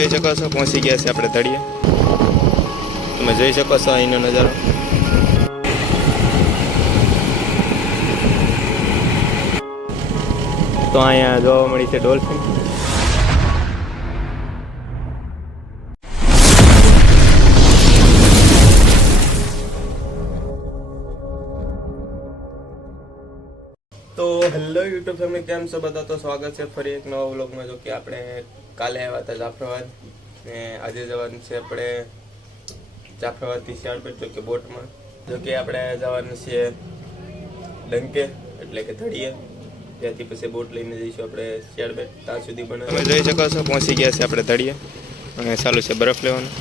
જોઈ શકો છો, પહોંચી ગયા છે આપણે ધડીએ તમે જોઈ શકો છો અહીંનો નજારો. તો અહીંયા જોવા મળી છે ડોલ્ફિન. તો હેલો યુટ્યુબ ફેમિલી કેમ છો બધા? તો સ્વાગત છે ફરી એક નવા વ્લોગમાં, જો કે આપણે કાલે આવ્યા હતા જાફરાબાદ ને આજે જવાનું છે આપણે જાફરાબાદથી શિયાળપેટ જો કે બોટમાં. જો કે આપણે જવાનું છે ડંકે, એટલે કે ધડીએ. ત્યાંથી પછી બોટ લઈને જઈશું આપણે શિયાળપેટ ત્યાં સુધી પણ તમે જોઈ શકો છો, પહોંચી ગયા છે આપણે ધડીએ. અને ચાલુ છે બરફ લેવાનું.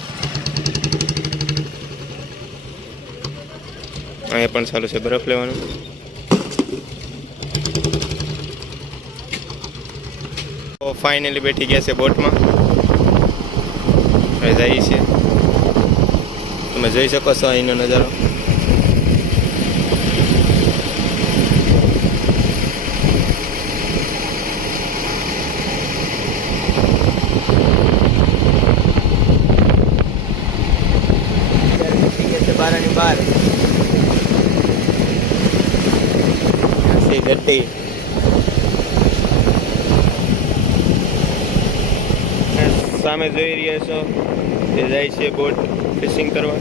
અહીંયા પણ ચાલુ છે બરફ લેવાનું. ફાઇનલી બેઠી ગયા છે બોટમાં. હવે છીએ તમે જોઈ શકો છો અહીંનો નજારો. બારાની બાર ગટ્ટી સામે જોઈ રહ્યા છો. એ જાય છે બોટ ફિશિંગ કરવા.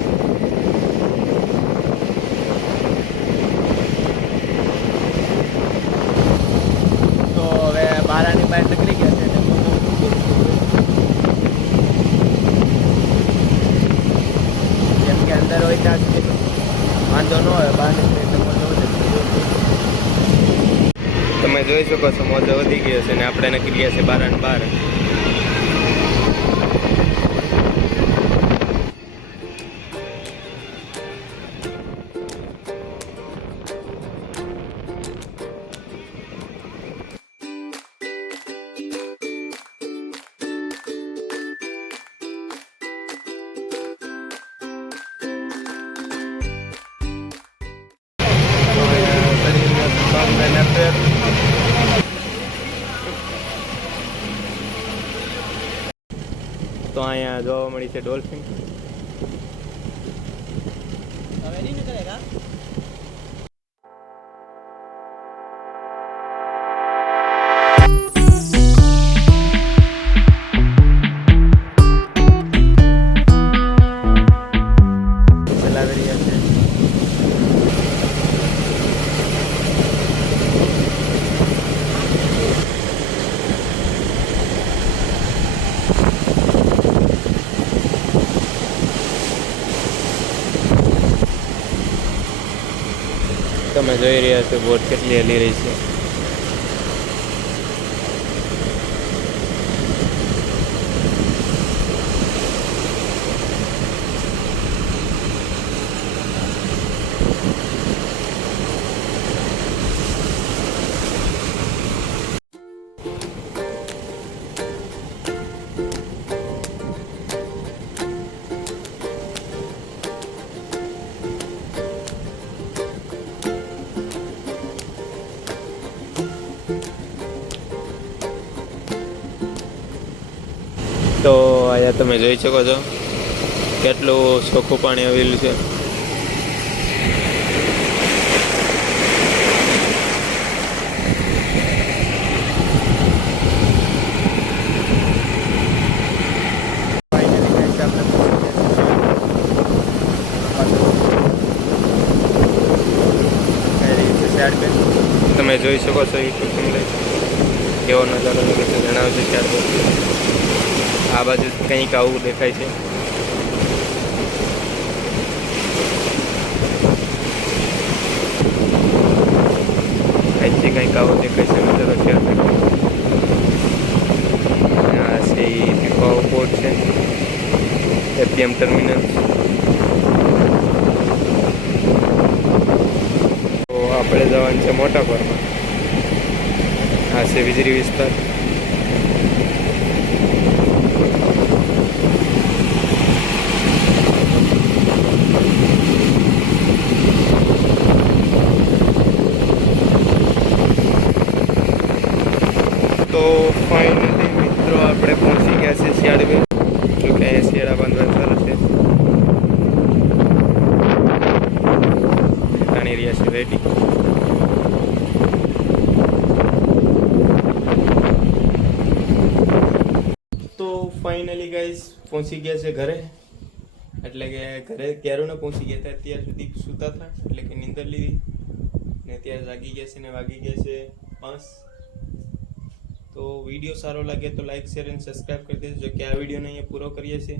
તો હવે બારાની બહાર નીકળી ગયા છે જેમ કે અંદર હોય ત્યાં સુધી વાંધો ન હોય બહાર નીકળે. તમે જોઈ શકો છો મોજો વધી ગયો છે ને આપણે નીકળી ગયા છે બાર અને તો અહીંયા જોવા મળી છે ડોલ્ફિન હવે નહીં નીકળેગા ચલાવી રહ્યા તમે જોઈ રહ્યા છો બોટ કેટલી હલી રહી છે. તો અહીંયા તમે જોઈ શકો છો કેટલું ચોખ્ખું પાણી આવેલું છે. તમે જોઈ શકો છો યુટ્યુબ કેવો નજારો લાગે છે જણાવજો ત્યારબાદ આ બાજુ કંઈક આવું દેખાય છે. અહીંથી કંઈક આવું દેખાય છે, મિત્રો આ છે પીપાવાવ પોર્ટ છે. APM terminal. તો આપણે જવાનું છે મોટા પરમાં આ છે વીજળી વિસ્તાર. તો ફાઇનલી મિત્રો આપણે પહોંચી ગયા છે શિયાળે. જો કે અહીંયા શિયાળા બાંધવા ચાલે છે. જાણી રહ્યા છે રેડી ફાઇનલી ગાઈઝ પહોંચી ગયા છે ઘરે. એટલે કે ઘરે ક્યારોને પહોંચી ગયા હતા અત્યાર સુધી સૂતા હતા. એટલે કે નીંદર લીધી. ને અત્યારે જાગી ગયા છે ને વાગી ગયા છે પાંચ. તો વીડિયો સારો લાગે તો લાઈક શેર અને સબસ્ક્રાઈબ કરી દેજો. જો કે આ વિડીયોને અહીંયા પૂરો કરીએ છીએ.